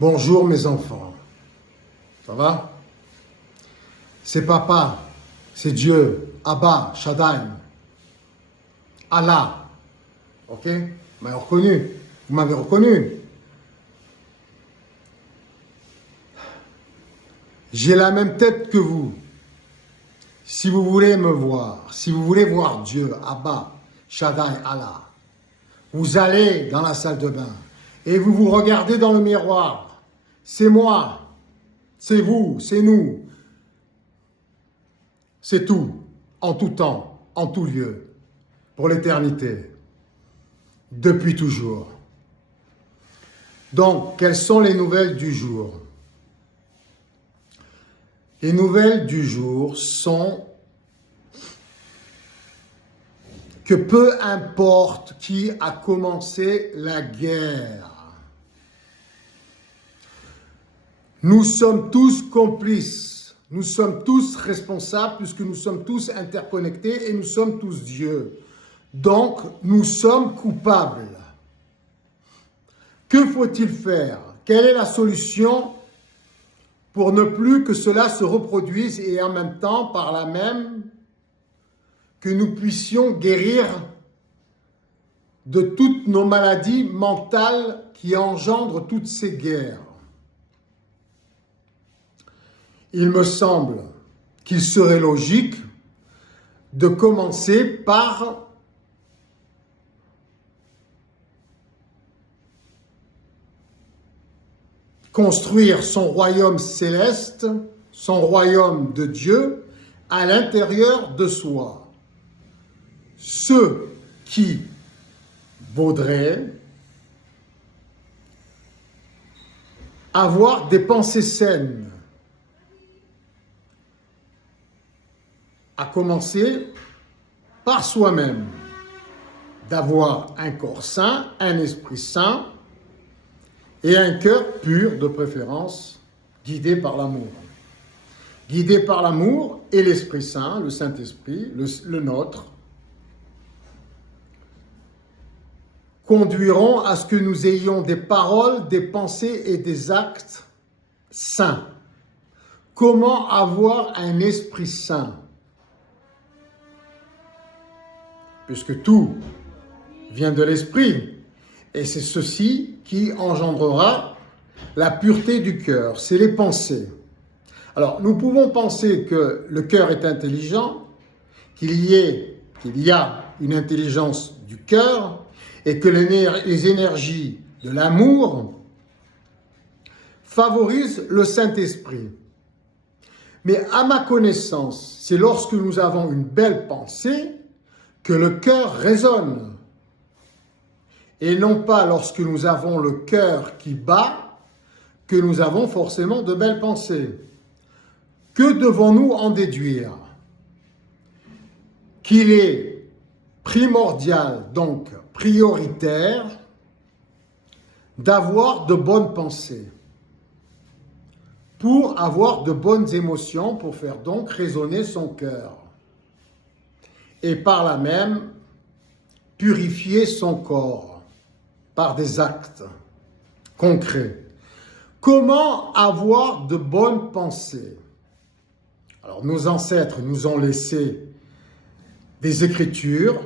Bonjour mes enfants, ça va? C'est papa, c'est Dieu, Abba, Shaddai, Allah, ok? Vous m'avez reconnu, vous m'avez reconnu. J'ai la même tête que vous. Si vous voulez me voir, si vous voulez voir Dieu, Abba, Shaddai, Allah, vous allez dans la salle de bain et vous vous regardez dans le miroir. C'est moi, c'est vous, c'est nous. C'est tout, en tout temps, en tout lieu, pour l'éternité, depuis toujours. Donc, quelles sont les nouvelles du jour? Les nouvelles du jour sont que peu importe qui a commencé la guerre, nous sommes tous complices, nous sommes tous responsables puisque nous sommes tous interconnectés et nous sommes tous Dieu. Donc, nous sommes coupables. Que faut-il faire? Quelle est la solution pour ne plus que cela se reproduise et en même temps, par là même, que nous puissions guérir de toutes nos maladies mentales qui engendrent toutes ces guerres? Il me semble qu'il serait logique de commencer par construire son royaume céleste, son royaume de Dieu, à l'intérieur de soi. Ce qui vaudrait avoir des pensées saines, à commencer par soi-même, d'avoir un corps sain, un esprit sain et un cœur pur de préférence, guidé par l'amour. Guidé par l'amour et l'Esprit Saint, le Saint-Esprit, le nôtre, conduiront à ce que nous ayons des paroles, des pensées et des actes saints. Comment avoir un esprit saint? Puisque tout vient de l'esprit, et c'est ceci qui engendrera la pureté du cœur, c'est les pensées. Alors, nous pouvons penser que le cœur est intelligent, qu'il y a une intelligence du cœur, et que les énergies de l'amour favorisent le Saint-Esprit. Mais à ma connaissance, c'est lorsque nous avons une belle pensée que le cœur résonne. Et non pas lorsque nous avons le cœur qui bat, que nous avons forcément de belles pensées. Que devons-nous en déduire? Qu'il est primordial, donc prioritaire, d'avoir de bonnes pensées, pour avoir de bonnes émotions, pour faire donc résonner son cœur. Et par là même, purifier son corps par des actes concrets. Comment avoir de bonnes pensées? Alors, nos ancêtres nous ont laissé des écritures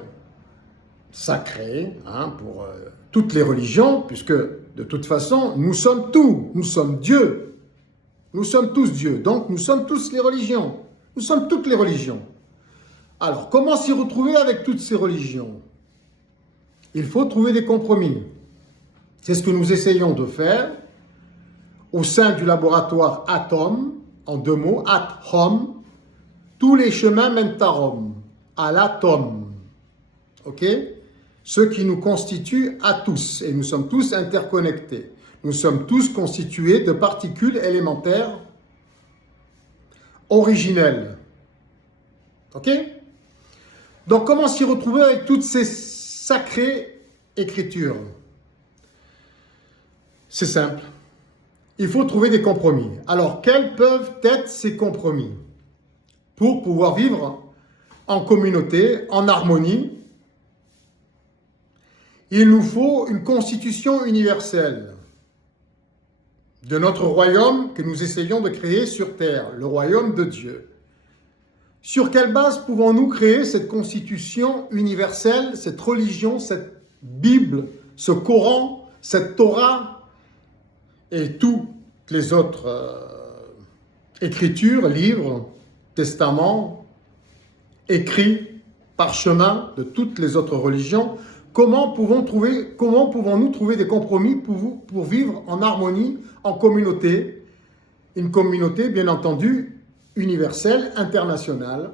sacrées pour toutes les religions, puisque de toute façon, nous sommes tout, nous sommes Dieu. Nous sommes tous Dieu, donc nous sommes tous les religions. Nous sommes toutes les religions. Alors, comment s'y retrouver avec toutes ces religions? Il faut trouver des compromis. C'est ce que nous essayons de faire au sein du laboratoire Atom, en deux mots, at home. Tous les chemins mènent à Rome, à l'atome. Ok? Ce qui nous constitue à tous, et nous sommes tous interconnectés. Nous sommes tous constitués de particules élémentaires originelles. Ok? Donc, comment s'y retrouver avec toutes ces sacrées écritures? C'est simple. Il faut trouver des compromis. Alors, quels peuvent être ces compromis pour pouvoir vivre en communauté, en harmonie? Il nous faut une constitution universelle. de notre royaume que nous essayons de créer sur terre, le royaume de Dieu. Sur quelle base pouvons-nous créer cette constitution universelle, cette religion, cette Bible, ce Coran, cette Torah et toutes les autres écritures, livres, testaments, écrits, parchemins de toutes les autres religions? Comment pouvons-nous trouver des compromis pour vivre en harmonie, en communauté? Une communauté, bien entendu, universelle, internationale,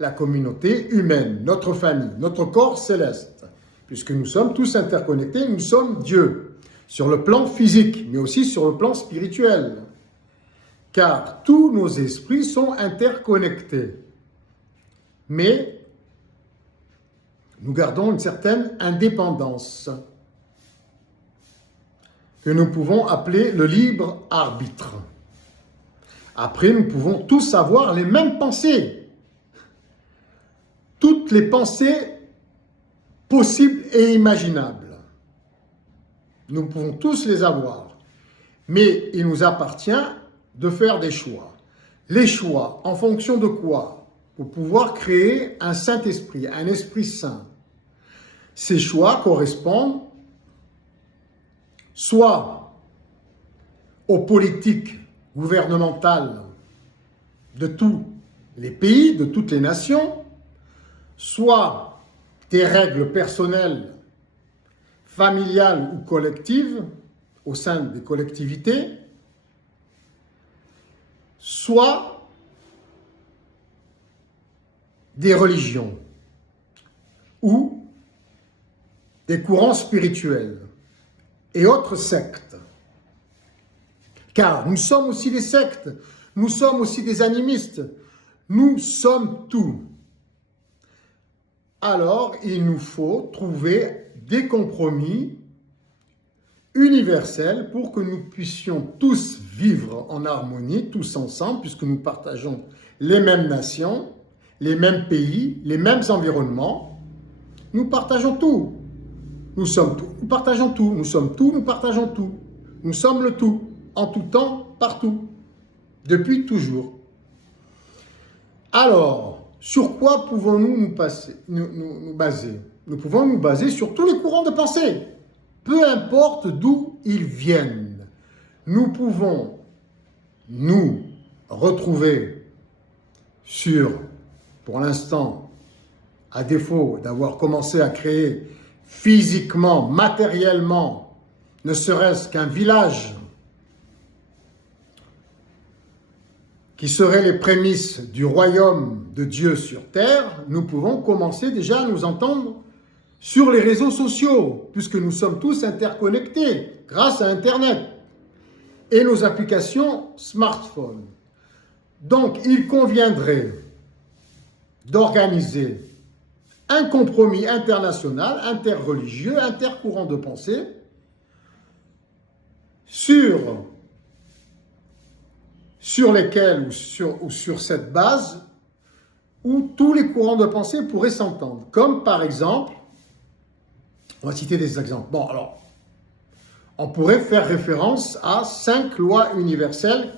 la communauté humaine, notre famille, notre corps céleste, puisque nous sommes tous interconnectés, nous sommes Dieu, sur le plan physique, mais aussi sur le plan spirituel, car tous nos esprits sont interconnectés. Mais nous gardons une certaine indépendance que nous pouvons appeler le libre arbitre. Après, nous pouvons tous avoir les mêmes pensées. Toutes les pensées possibles et imaginables. Nous pouvons tous les avoir. Mais il nous appartient de faire des choix. Les choix, en fonction de quoi? Pour pouvoir créer un Saint-Esprit, un Esprit Saint. Ces choix correspondent soit aux politiques gouvernementales de tous les pays, de toutes les nations, soit des règles personnelles, familiales ou collectives au sein des collectivités, soit des religions ou des courants spirituels et autres sectes. Car nous sommes aussi des sectes, nous sommes aussi des animistes, nous sommes tout. Alors, il nous faut trouver des compromis universels pour que nous puissions tous vivre en harmonie, tous ensemble, puisque nous partageons les mêmes nations, les mêmes pays, les mêmes environnements. Nous partageons tout. Nous sommes tout, nous partageons tout. Nous sommes tout, nous partageons tout. Nous sommes le tout, en tout temps, partout, depuis toujours. Alors, sur quoi pouvons-nous nous baser? Nous pouvons nous baser sur tous les courants de pensée, peu importe d'où ils viennent. Nous pouvons nous retrouver sur, pour l'instant, à défaut d'avoir commencé à créer physiquement, matériellement, ne serait-ce qu'un village qui serait les prémices du royaume de Dieu sur terre, nous pouvons commencer déjà à nous entendre sur les réseaux sociaux, puisque nous sommes tous interconnectés grâce à Internet et nos applications smartphones. Donc, il conviendrait d'organiser un compromis international, interreligieux, intercourant de pensée sur lesquels ou sur cette base où tous les courants de pensée pourraient s'entendre. Comme par exemple, on va citer des exemples. Bon, alors, on pourrait faire référence à 5 lois universelles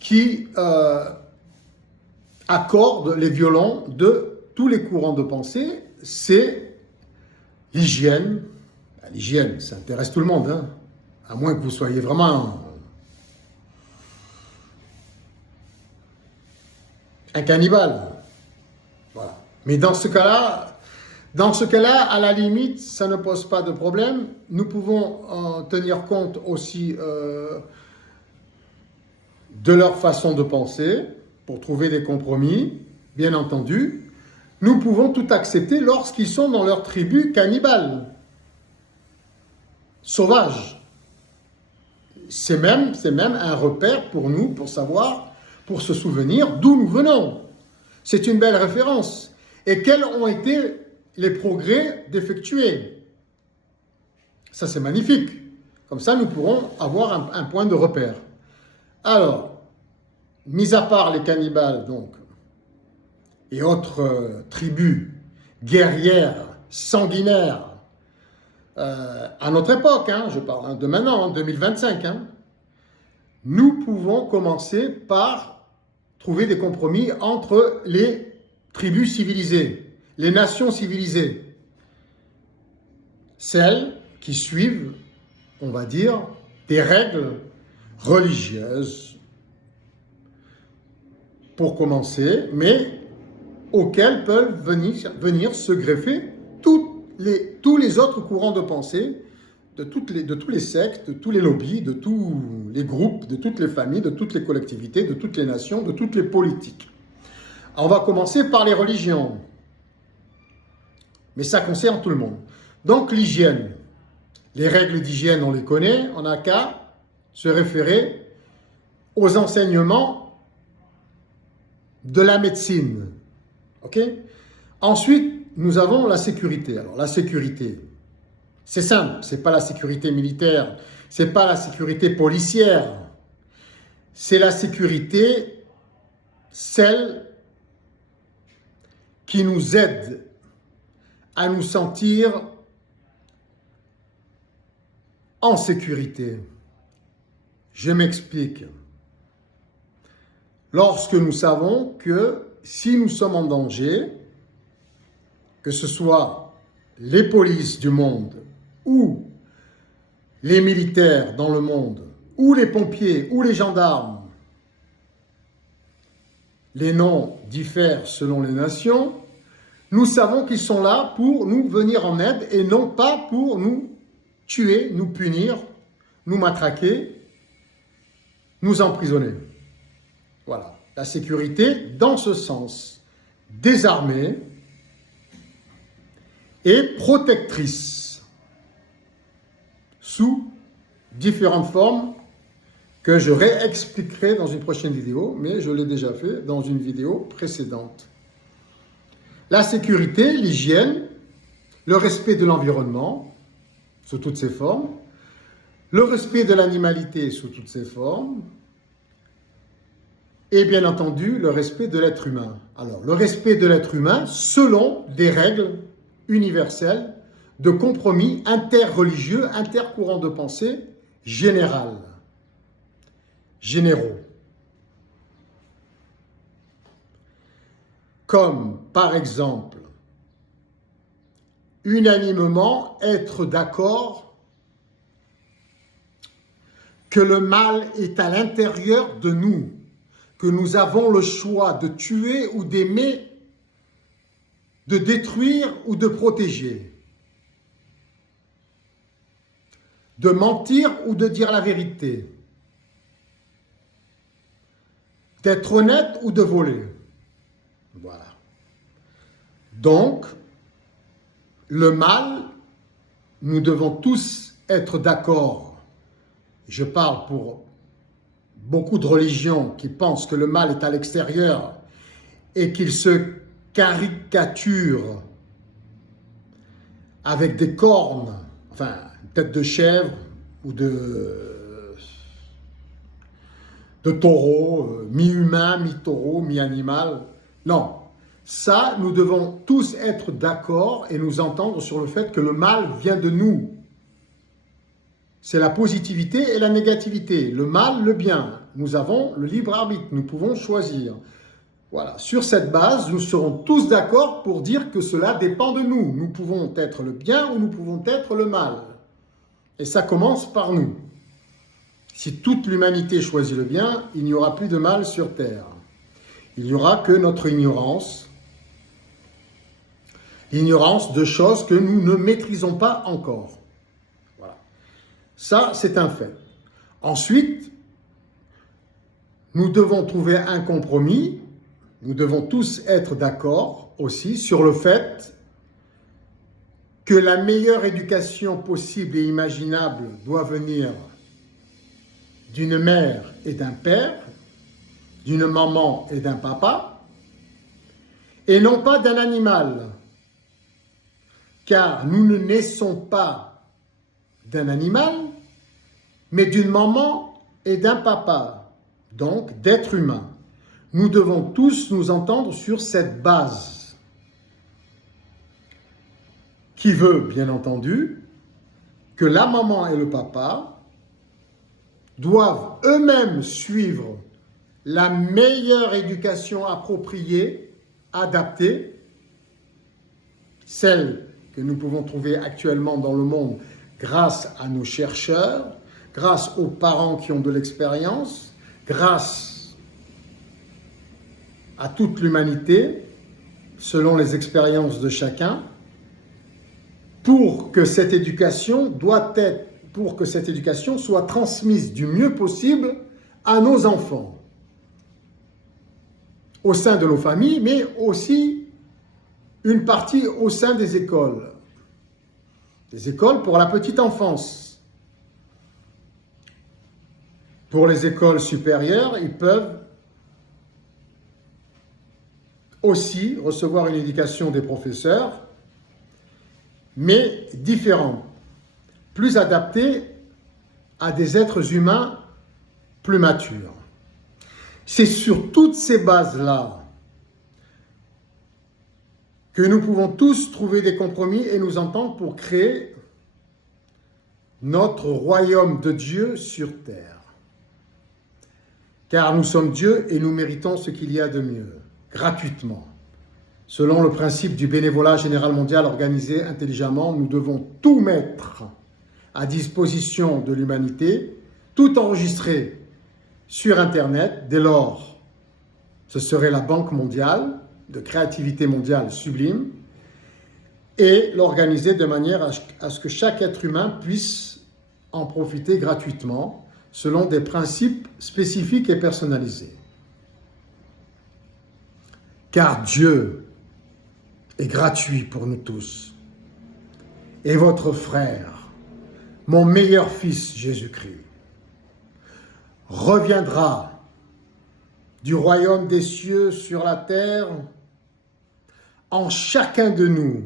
qui accordent les violons de tous les courants de pensée. C'est l'hygiène. L'hygiène, ça intéresse tout le monde, hein, à moins que vous soyez vraiment un cannibale. Voilà. Mais dans ce cas-là, à la limite, ça ne pose pas de problème. Nous pouvons tenir compte aussi de leur façon de penser pour trouver des compromis, bien entendu. Nous pouvons tout accepter lorsqu'ils sont dans leur tribu cannibale, sauvage. C'est même un repère pour nous, pour savoir, pour se souvenir d'où nous venons. C'est une belle référence. Et quels ont été les progrès d'effectuer? Ça, c'est magnifique. Comme ça, nous pourrons avoir un point de repère. Alors, mis à part les cannibales, donc, et autres tribus guerrières, sanguinaires, à notre époque, hein, je parle de maintenant, en 2025, hein, nous pouvons commencer par trouver des compromis entre les tribus civilisées, les nations civilisées, celles qui suivent, on va dire, des règles religieuses, pour commencer, mais auxquelles peuvent venir se greffer tous les autres courants de pensée, de tous les sectes, de tous les lobbies, de tous les groupes, de toutes les familles, de toutes les collectivités, de toutes les nations, de toutes les politiques. On va commencer par les religions, mais ça concerne tout le monde. Donc l'hygiène, les règles d'hygiène, on les connaît, on n'a qu'à se référer aux enseignements de la médecine. Ok ? Ensuite, nous avons la sécurité. Alors la sécurité, c'est simple, c'est pas la sécurité militaire, c'est pas la sécurité policière, c'est la sécurité, celle qui nous aide à nous sentir en sécurité. Je m'explique. Lorsque nous savons que si nous sommes en danger, que ce soit les polices du monde ou les militaires dans le monde, ou les pompiers, ou les gendarmes, les noms diffèrent selon les nations, nous savons qu'ils sont là pour nous venir en aide et non pas pour nous tuer, nous punir, nous matraquer, nous emprisonner. Voilà, la sécurité dans ce sens, désarmée et protectrice, sous différentes formes que je réexpliquerai dans une prochaine vidéo, mais je l'ai déjà fait dans une vidéo précédente. La sécurité, l'hygiène, le respect de l'environnement, sous toutes ses formes, le respect de l'animalité sous toutes ses formes, et bien entendu, le respect de l'être humain. Alors, le respect de l'être humain selon des règles universelles de compromis interreligieux, intercourants de pensée généraux. Comme, par exemple, unanimement être d'accord que le mal est à l'intérieur de nous, que nous avons le choix de tuer ou d'aimer, de détruire ou de protéger, de mentir ou de dire la vérité, d'être honnête ou de voler. Voilà. Donc, le mal, nous devons tous être d'accord. Je parle pour beaucoup de religions qui pensent que le mal est à l'extérieur et qu'il se caricature avec des cornes, enfin, une tête de chèvre ou de taureau, mi-humain, mi-taureau, mi-animal. Non, ça, nous devons tous être d'accord et nous entendre sur le fait que le mal vient de nous. C'est la positivité et la négativité, le mal, le bien. Nous avons le libre arbitre, nous pouvons choisir. Voilà, sur cette base, nous serons tous d'accord pour dire que cela dépend de nous. Nous pouvons être le bien ou nous pouvons être le mal. Et ça commence par nous. Si toute l'humanité choisit le bien, il n'y aura plus de mal sur Terre. Il n'y aura que notre ignorance. L'ignorance de choses que nous ne maîtrisons pas encore. Voilà. Ça, c'est un fait. Ensuite, nous devons trouver un compromis. Nous devons tous être d'accord aussi sur le fait que la meilleure éducation possible et imaginable doit venir d'une mère et d'un père, d'une maman et d'un papa, et non pas d'un animal. Car nous ne naissons pas d'un animal, mais d'une maman et d'un papa, donc d'êtres humains. Nous devons tous nous entendre sur cette base, qui veut, bien entendu, que la maman et le papa doivent eux-mêmes suivre la meilleure éducation appropriée, adaptée, celle que nous pouvons trouver actuellement dans le monde grâce à nos chercheurs, grâce aux parents qui ont de l'expérience, grâce à toute l'humanité, selon les expériences de chacun, pour que cette éducation soit transmise du mieux possible à nos enfants, au sein de nos familles, mais aussi une partie au sein des écoles. Des écoles pour la petite enfance. Pour les écoles supérieures, ils peuvent aussi recevoir une éducation des professeurs, mais différente, plus adaptée à des êtres humains plus matures. C'est sur toutes ces bases-là que nous pouvons tous trouver des compromis et nous entendre pour créer notre royaume de Dieu sur terre. Car nous sommes Dieu et nous méritons ce qu'il y a de mieux, gratuitement. Selon le principe du bénévolat général mondial organisé intelligemment, nous devons tout mettre à disposition de l'humanité, tout enregistrer sur Internet. Dès lors, ce serait la banque mondiale, de créativité mondiale sublime, et l'organiser de manière à ce que chaque être humain puisse en profiter gratuitement, selon des principes spécifiques et personnalisés. Car Dieu est gratuit pour nous tous. Et votre frère, mon meilleur fils Jésus-Christ, reviendra du royaume des cieux sur la terre en chacun de nous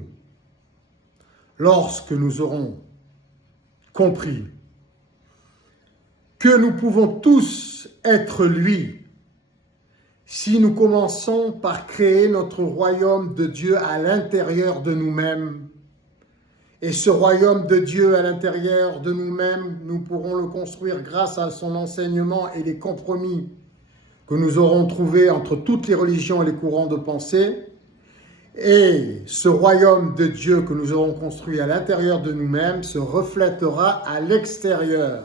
lorsque nous aurons compris que nous pouvons tous être lui si nous commençons par créer notre royaume de Dieu à l'intérieur de nous-mêmes. Et ce royaume de Dieu à l'intérieur de nous-mêmes, nous pourrons le construire grâce à son enseignement et les compromis que nous aurons trouvés entre toutes les religions et les courants de pensée. Et ce royaume de Dieu que nous aurons construit à l'intérieur de nous-mêmes se reflètera à l'extérieur,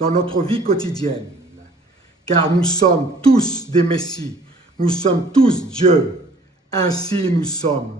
dans notre vie quotidienne. Car nous sommes tous des Messies, nous sommes tous Dieu, ainsi nous sommes